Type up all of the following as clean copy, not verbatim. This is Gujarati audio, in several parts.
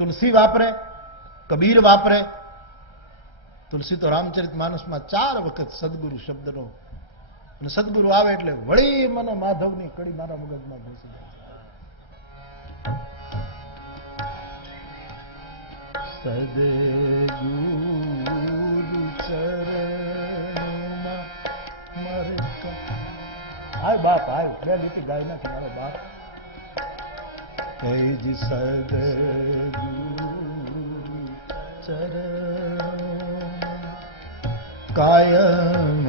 તુલસી વાપરે, કબીર વાપરે. તુલસી તો રામચરિત માનસમાં 4 વખત સદગુરુ શબ્દનો, અને સદગુરુ આવે એટલે વળી મને માધવની કડી મારા મગજમાં ઘૂસી જાય. સદગુરુ ચરણમાં મરકા. હાય બાપ, હાય બે લીટી ગાય નાખે મારો બાપ. જી સદગુરુ ચરણ કાયમ.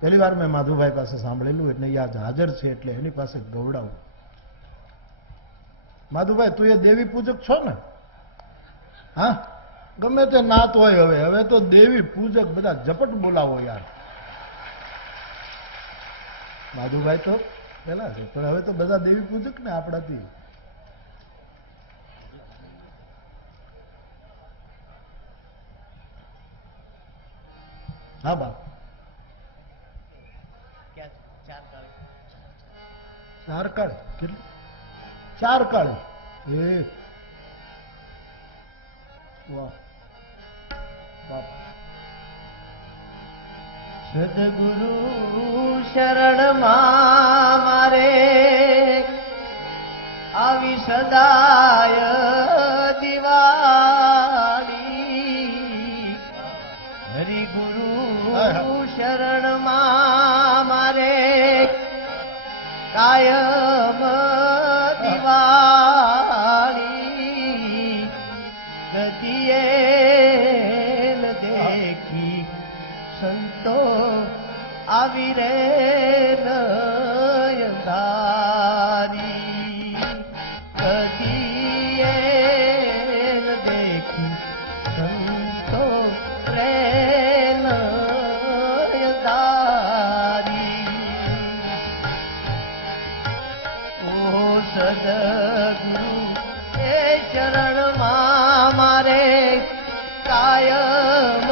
પહેલી વાર મેં માધુભાઈ પાસે સાંભળેલું એટલે યાદ હાજર છે એટલે એની પાસે ગવડાવું. માધુભાઈ, તું એ દેવી પૂજક છો ને? હા, ગમે તે નાત હોય. હવે તો દેવી પૂજક બધા ઝપટ બોલાવો યાર. માધુભાઈ તો પેલા છે, પણ હવે તો બધા દેવી પૂજક ને આપણાથી. હા બાપ, 4 કાળ કેટલી? 4 કાળ. વાહ બાપ. સદગુરુ શરણમાં મારે આવી સદાય દિવાળી. હરિગુરુ શરણમાં મારે કાયમ દિવાળી. નદીએ દેખી સંતો આવી રે નયનધારી. નદીએ દેખી સંતો રે નયનધારી. સદગુરુ એ ચરણમાં મારે કાયમ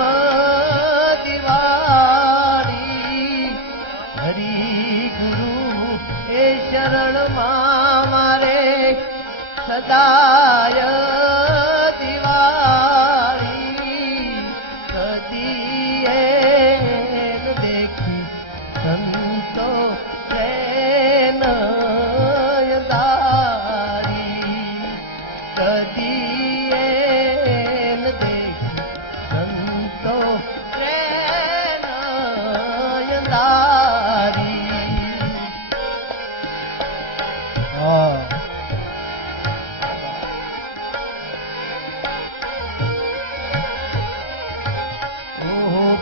દિવાળી. હરિગુરુ એ ચરણમાં મારે સદાય દિવાળી. સદીએ દેખી સંતો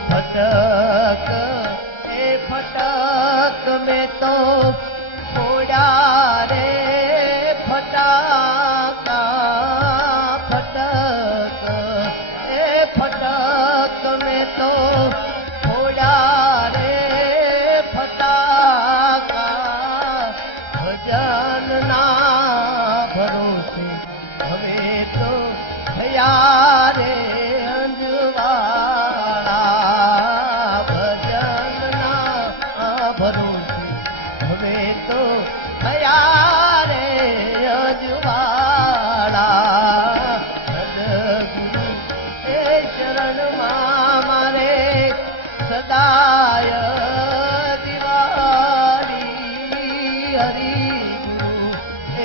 ફટક એ ફટક મેં તો ફોડ્યા રે ફટાકા. ફટક એ ફટક મેં તો ફોડ્યા રે ફટાકા. ભજનના ભરોસે હવે તો થયા રે સદાય દિવાળી. હરિગુરુ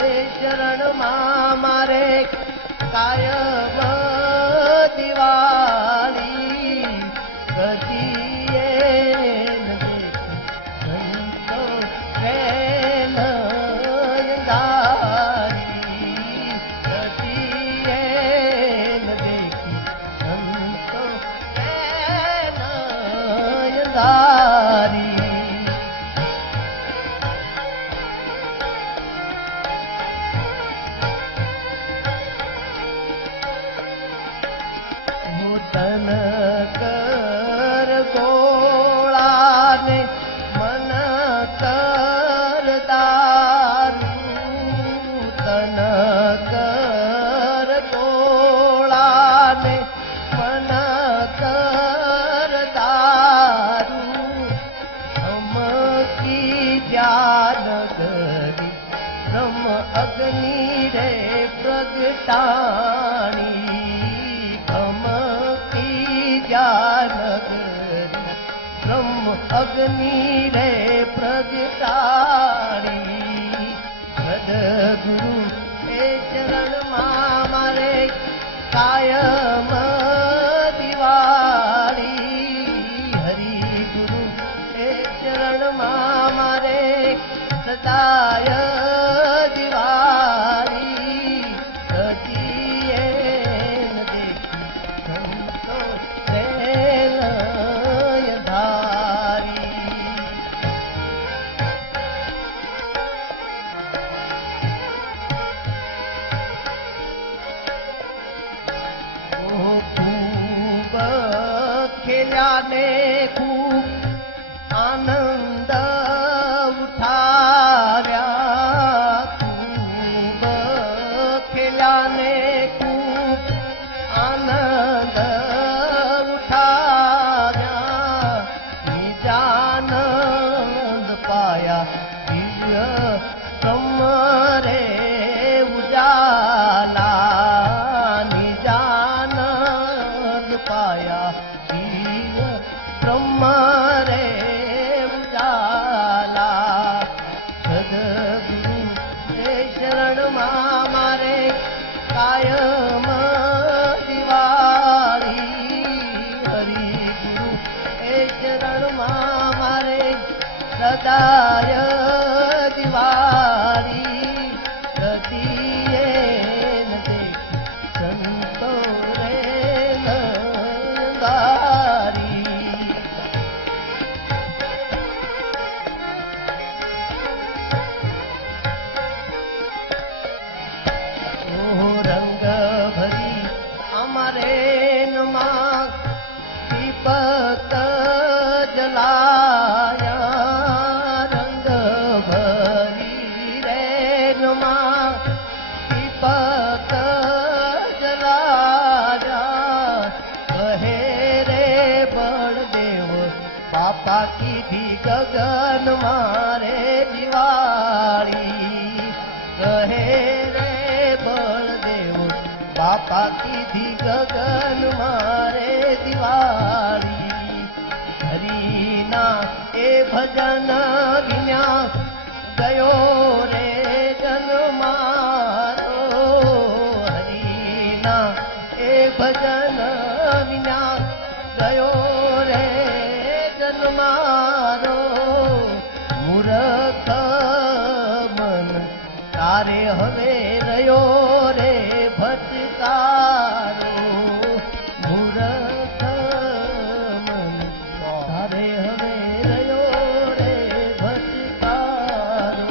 એ શરણમાં મારે કાયમ દિવાળી. ગતિએ સંતો રે નયનધારી. ગતિએ દેખી સંતો નયનધારી. તન કર ગોળાને મન કર દારૂ. તન કર ગોળાને મન કર દારૂ. અગ્નિ રે પ્રગટાડી સદગુરુ એ ચરણમાં મારે કાયમ દિવાળી હરિગુરુ એ ચરણમાં મારે સદાય દિવાળી સજીએ ન દેખી સંતો નયન ધારી ખૂબ ખેલ્યા ને ખૂબ આનંદ ઉઠાવ્યા ખૂબ ખેલ્યા ને ખૂબ આનંદ ઉઠાવ્યા નિજાનંદ પાયા દિવ્ય સમરે ઉજાલા નિજાનંદ પાયા દિવ્ય બ્રહ્મરે ઉજાલા સદગુરુ એ શરણમાં મારે કાયમ દિવાળી હરિગુરુ એ શરણમાં મારે સદાય દિવાળી સતીએ ન દેખી સંતો રે નંદારી રંગ ભરી અમારે નમા દીપક જલાયા રંગ ભરી રે નમા દીપક જલાયા કહે રે બળદેવ બાપા કીધી ગગન મારે દિવાળી કહે રે બળદેવ બાપા કીધી ગગન મારે દિવાળી હરિના એ ભજન વિના ગયો રે જન્મારો હરિના એ ભજન વિના ગયો રે જન્મારો મૂર્ખ મન તારે હવે રહ્યો રે ભટકારો મૂર્ખ મન તારે હવે રહ્યો રે ભટકારો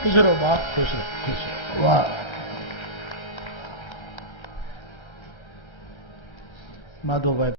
ખુશ રહો બાપ, ખુશ રહો, ખુશ રહો. વાહ માધવભાઈ